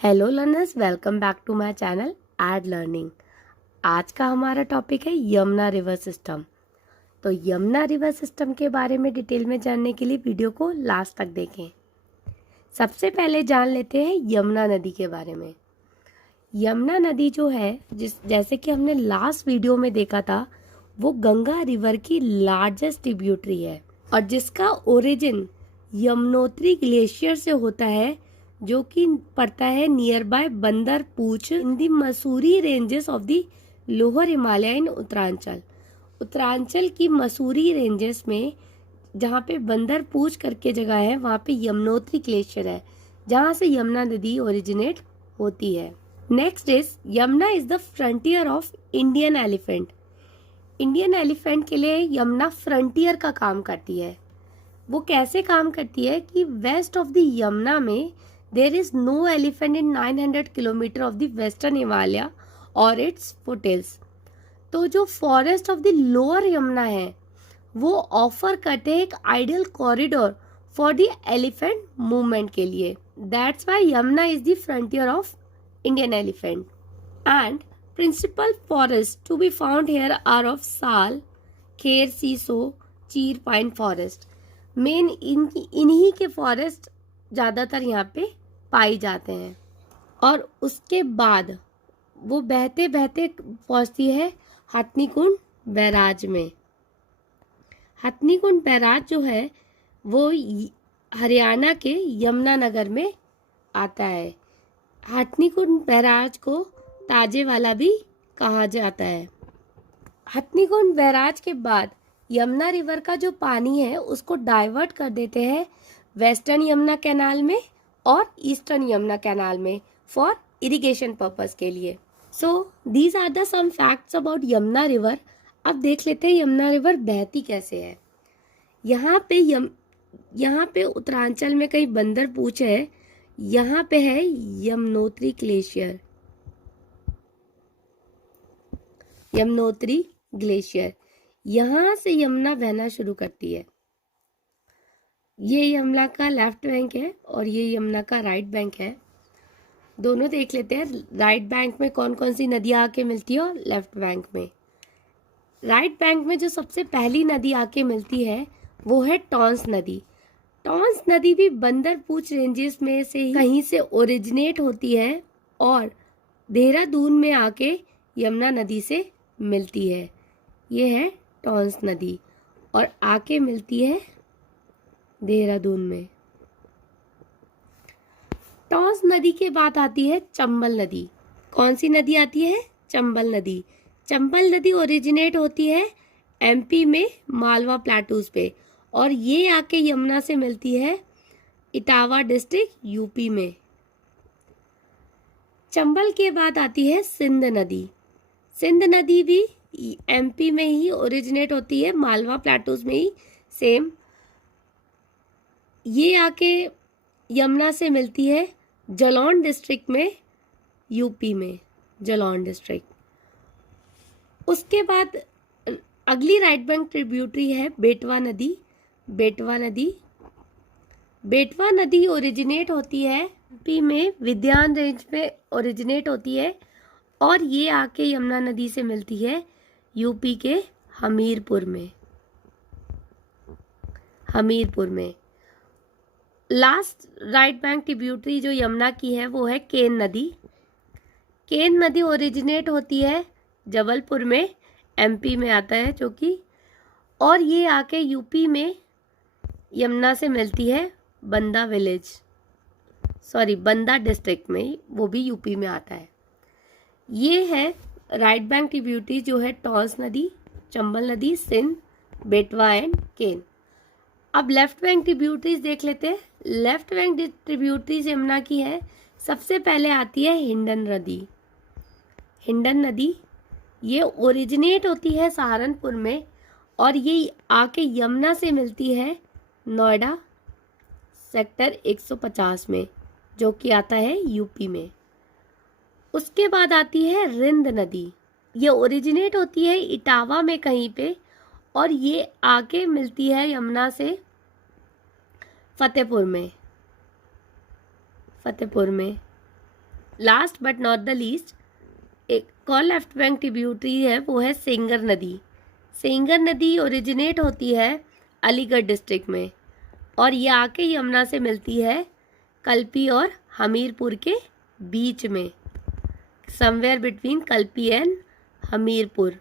Hello learners, welcome back to my channel Ed Learning. आज का हमारा टॉपिक है यमुना रिवर सिस्टम। तो यमुना रिवर सिस्टम के बारे में डिटेल में जानने के लिए वीडियो को लास्ट तक देखें। सबसे पहले जान लेते हैं यमुना नदी के बारे में। यमुना नदी जो है, जैसे कि हमने लास्ट वीडियो में देखा था, वो गंगा रिवर की लार्जेस्ट ट्रिब्यूटरी है और जिसका ओरिजिन यमुनोत्री ग्लेशियर से होता है, जो कि पड़ता है near by Bandarpunch in the Mussoorie ranges of the lower Himalaya in Uttaranchal. Uttaranchal की मसूरी रेंजेस में जहाँ पे बंदर पूछ करके जगह है, वहाँ पे यमुनोत्री ग्लेशियर है, जहाँ से यमुना नदी ओरिजिनेट होती है। Next is Yamuna is the frontier of Indian elephant. Indian elephant के लिए यमुना फ्रंटियर का काम करती है। वो कैसे काम करती है कि वेस्ट ऑफ द यमुना में there is no elephant in 900 kilometre of the western Himalaya और इट्स फुटेल्स। तो जो forest of the lower Yamuna है वो ऑफर करते हैं एक ideal corridor for the elephant movement के लिए। That's why Yamuna is the frontier of Indian elephant. And principal forest to be found here are of sal, khair, सीसो, चीर, पाइन फॉरेस्ट। मेन इन्हीं के फॉरेस्ट ज़्यादातर यहाँ पे पाई जाते हैं। और उसके बाद वो बहते बहते पहुँचती है हथनीकुंड बैराज में। हथनीकुंड बैराज जो है वो हरियाणा के यमुनानगर में आता है। हथनीकुंड बैराज को ताजेवाला भी कहा जाता है। हथनीकुंड बैराज के बाद यमुना रिवर का जो पानी है उसको डाइवर्ट कर देते हैं वेस्टर्न यमुना कैनाल में और ईस्टर्न यमुना कैनाल में फॉर इरिगेशन पर्पस के लिए। So these are the some facts about Yamuna river. अब देख लेते हैं यमुना रिवर बहती कैसे है। यहाँ पे उत्तरांचल में कहीं बंदर पूछ है, यहाँ पे है यमुनोत्री ग्लेशियर। यमुनोत्री ग्लेशियर यहाँ से यमुना बहना शुरू करती है। ये यमुना का लेफ्ट बैंक है और ये यमुना का राइट बैंक है। दोनों देख लेते हैं राइट बैंक में कौन कौन सी नदियाँ आके मिलती है और लेफ्ट बैंक में। राइट बैंक में जो सबसे पहली नदी आके मिलती है वो है टॉन्स नदी। टॉन्स नदी भी बंदरपूछ रेंजेस में से ही कहीं से ओरिजिनेट होती है और देहरादून में आके यमुना नदी से मिलती है। ये है टॉन्स नदी और आके मिलती है देहरादून में। टॉन्स नदी के बाद आती है चंबल नदी। कौन सी नदी आती है? चंबल नदी। चंबल नदी ओरिजिनेट होती है एमपी में मालवा प्लेटूज पे और ये आके यमुना से मिलती है इटावा डिस्ट्रिक्ट यूपी में। चंबल के बाद आती है सिंध नदी। सिंध नदी भी एमपी में ही ओरिजिनेट होती है, मालवा प्लेटूज में ही सेम। ये आके यमुना से मिलती है जालौन डिस्ट्रिक्ट में, यूपी में, जालौन डिस्ट्रिक्ट। उसके बाद अगली राइट बैंक ट्रिब्यूटरी है बेटवा नदी। बेटवा नदी ओरिजिनेट होती है यूपी में विद्यान रेंज में ओरिजिनेट होती है और ये आके यमुना नदी से मिलती है यूपी के हमीरपुर में। लास्ट राइट बैंक ट्रिब्यूटरी जो यमुना की है वो है केन नदी। केन नदी ओरिजिनेट होती है जबलपुर में, एमपी में आता है जो कि, और ये आके यूपी में यमुना से मिलती है बंदा डिस्ट्रिक्ट में, वो भी यूपी में आता है। ये है राइट बैंक ट्रिब्यूटरी जो है टॉन्स नदी, चंबल नदी, सिंध, बेटवा एंड केन। अब लेफ्ट बैंक ट्रिब्यूटरीज देख लेते हैं। लेफ्ट बैंक ट्रिब्यूटरीज यमुना की है। सबसे पहले आती है हिंडन नदी। हिंडन नदी ये ओरिजिनेट होती है सहारनपुर में और ये आके यमुना से मिलती है नोएडा सेक्टर 150 में, जो कि आता है यूपी में। उसके बाद आती है रिंद नदी। ये ओरिजिनेट होती है इटावा में कहीं पे और ये आके मिलती है यमुना से फतेहपुर में। Last but not the least, एक और लेफ्ट बैंक ट्रिब्यूटरी है, वो है सेंगर नदी। सेंगर नदी ओरिजिनेट होती है अलीगढ़ डिस्ट्रिक्ट में और ये आके यमुना से मिलती है कल्पी और हमीरपुर के बीच में, somewhere between Kalpi and Hamirpur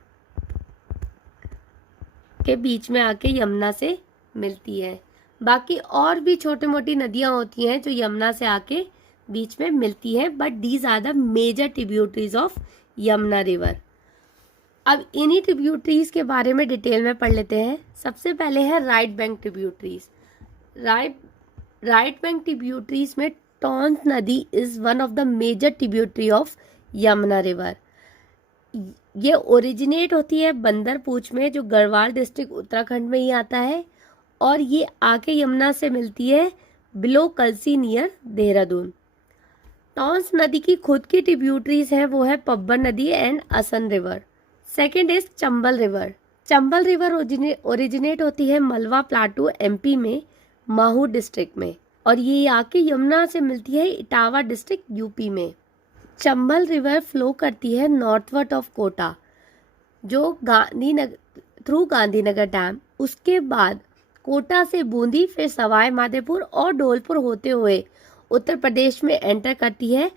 के बीच में आके यमुना से मिलती है। बाकी और भी छोटी मोटी नदियां होती हैं जो यमुना से आके बीच में मिलती हैं, but these are the major tributaries of Yamuna river. अब इन्हीं ट्रिब्यूटरीज के बारे में डिटेल में पढ़ लेते हैं। सबसे पहले है right bank tributaries. Right bank tributaries में टॉन्स नदी is one of the major tributary of Yamuna river. ये ओरिजिनेट होती है बंदरपूछ में, जो गढ़वाल डिस्ट्रिक्ट उत्तराखंड में ही आता है, और ये आके यमुना से मिलती है बिलो कलसी नियर देहरादून। टॉन्स नदी की खुद की ट्रिब्यूटरीज है, वो है पब्बर नदी एंड असन river. Second is Chambal river. Chambal river originate होती है मलवा प्लाटू एमपी में, महू डिस्ट्रिक्ट में, और ये आके यमुना से मिलती है इटावा डिस्ट्रिक्ट यूपी में। चंबल रिवर फ्लो करती है नॉर्थवर्ड ऑफ कोटा, जो थ्रू गांधीनगर डैम, उसके बाद कोटा से बूंदी, फिर सवाई माधोपुर और धौलपुर होते हुए उत्तर प्रदेश में एंटर करती है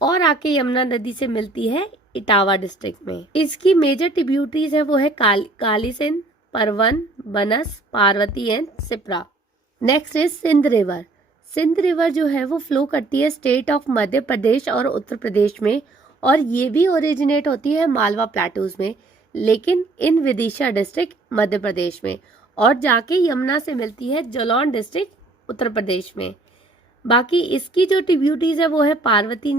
और आके यमुना नदी से मिलती है इटावा डिस्ट्रिक्ट में। इसकी मेजर ट्रिब्यूटरीज है, वो है Kalisindh, Parwan, Banas, Parvati and Shipra. Next is Sindh river. Sindh river जो है वो फ्लो करती है स्टेट ऑफ मध्य प्रदेश और उत्तर प्रदेश में, और ये भी ओरिजिनेट होती है मालवा प्लेटूज में, लेकिन इन विदिशा डिस्ट्रिक्ट मध्य प्रदेश में, और जाके यमुना से मिलती है जालौन डिस्ट्रिक्ट उत्तर प्रदेश में। बाकी इसकी जो ट्रिब्यूटरीज है वो है पार्वती,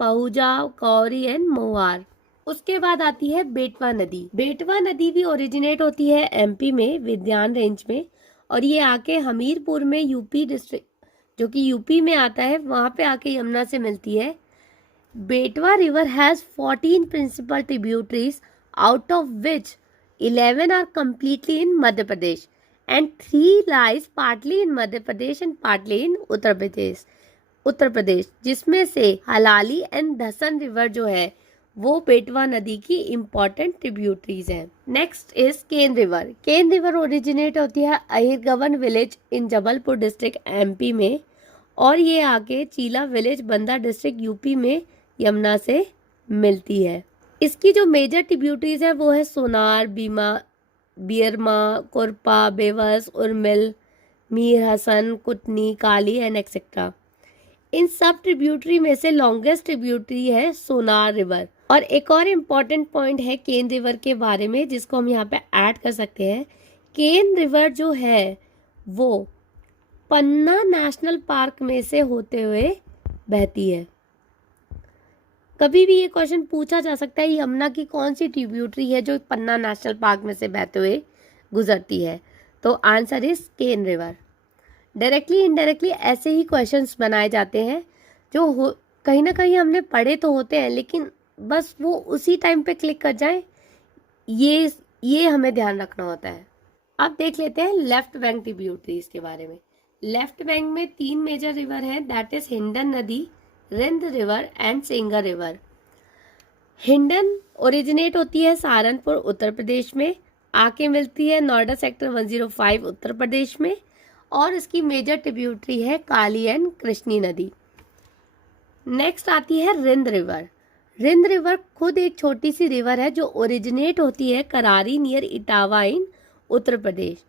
पहुजा, कौरी एंड मोहार। उसके बाद आती है बेटवा नदी। बेटवा नदी भी ओरिजिनेट होती है एमपी में विद्यान रेंज में, और ये आके हमीरपुर में यूपी डिस्ट्रिक्ट, जो कि यूपी में आता है, वहां पे आके यमुना से मिलती है। Betwa river has 14 principal tributaries, out of which 11 are completely in Madhya Pradesh and 3 lies partly in Madhya Pradesh and partly in Uttar Pradesh, जिसमें से हलाली एंड धसन रिवर जो है वो बेटवा नदी की इम्पोर्टेंट ट्रिब्यूटरीज है। Next is Ken river. Ken river originate होती है Ahirgawan village in Jabalpur district MP में, और ये आके Chilla village Banda district UP में यमुना से मिलती है। इसकी जो मेजर ट्रिब्यूटरीज है वो है सोनार, बीमा, बियरमा, कुरपा, बेवस, उर्मिल, मीर हसन, कुटनी, काली एंड एक्सेट्रा। इन सब ट्रिब्यूटरी में से लॉन्गेस्ट ट्रिब्यूटरी है सोनार रिवर। और एक और इम्पॉर्टेंट पॉइंट है केन रिवर के बारे में, जिसको हम यहाँ पे ऐड कर सकते हैं। केन रिवर जो है वो पन्ना नेशनल पार्क में से होते हुए बहती है। कभी भी ये क्वेश्चन पूछा जा सकता है, यमुना की कौन सी ट्रिब्यूटरी है जो पन्ना नेशनल पार्क में से बहते हुए गुजरती है? तो answer is Ken river. Directly indirectly ऐसे ही क्वेश्चंस बनाए जाते हैं जो कहीं ना कहीं हमने पढ़े तो होते हैं, लेकिन बस वो उसी टाइम पे क्लिक कर जाए, ये हमें ध्यान रखना होता है। अब देख लेते हैं लेफ्ट बैंक ट्रिब्यूटरीज के बारे में। लेफ्ट बैंक में 3 मेजर रिवर है, दैट इज हिंडन नदी, Rind river and Sengar river. Hindon originate होती है सहारनपुर उत्तर प्रदेश में, आके मिलती है नोएडा सेक्टर 105 उत्तर प्रदेश में, और इसकी मेजर ट्रिब्यूटरी है काली एंड कृष्णी नदी। नेक्स्ट आती है रिंद रिवर। रिंद रिवर खुद एक छोटी सी रिवर है जो ओरिजिनेट होती है करारी नियर इटावा इन उत्तर प्रदेश,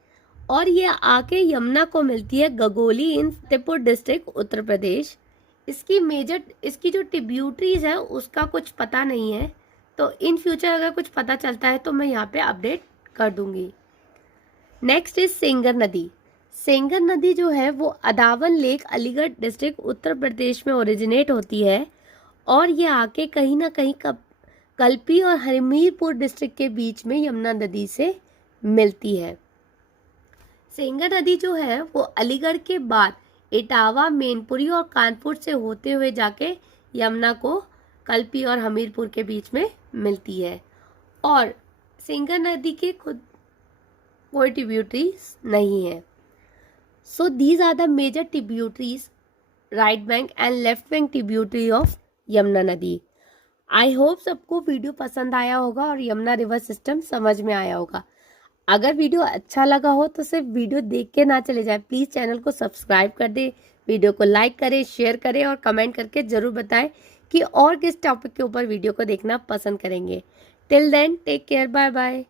और ये आके यमुना को मिलती है गगोली इन फतेहपुर डिस्ट्रिक्ट उत्तर प्रदेश। इसकी जो ट्रिब्यूटरीज है उसका कुछ पता नहीं है, तो इन फ्यूचर अगर कुछ पता चलता है तो मैं यहाँ पे अपडेट कर दूंगी। नेक्स्ट इज सेंगर नदी। सेंगर नदी जो है वो अदावन लेक अलीगढ़ डिस्ट्रिक्ट उत्तर प्रदेश में ओरिजिनेट होती है, और ये आके कहीं ना कहीं कल्पी और हमीरपुर डिस्ट्रिक्ट के बीच में यमुना नदी से मिलती है। सेंगर नदी जो है वो अलीगढ़ के बाद इटावा, मैनपुरी और कानपुर से होते हुए जाके यमुना को कल्पी और हमीरपुर के बीच में मिलती है, और सेंगर नदी के खुद कोई ट्रिब्यूटरीज नहीं है। So these are the major tributaries, right bank and left bank tributary of Yamuna नदी। आई होप सबको वीडियो पसंद आया होगा और यमुना रिवर सिस्टम समझ में आया होगा। अगर वीडियो अच्छा लगा हो तो सिर्फ वीडियो देख के ना चले जाए, प्लीज़ चैनल को सब्सक्राइब कर दे, वीडियो को लाइक करें, शेयर करें और कमेंट करके ज़रूर बताएं कि और किस टॉपिक के ऊपर वीडियो को देखना पसंद करेंगे। Till then take care, bye bye.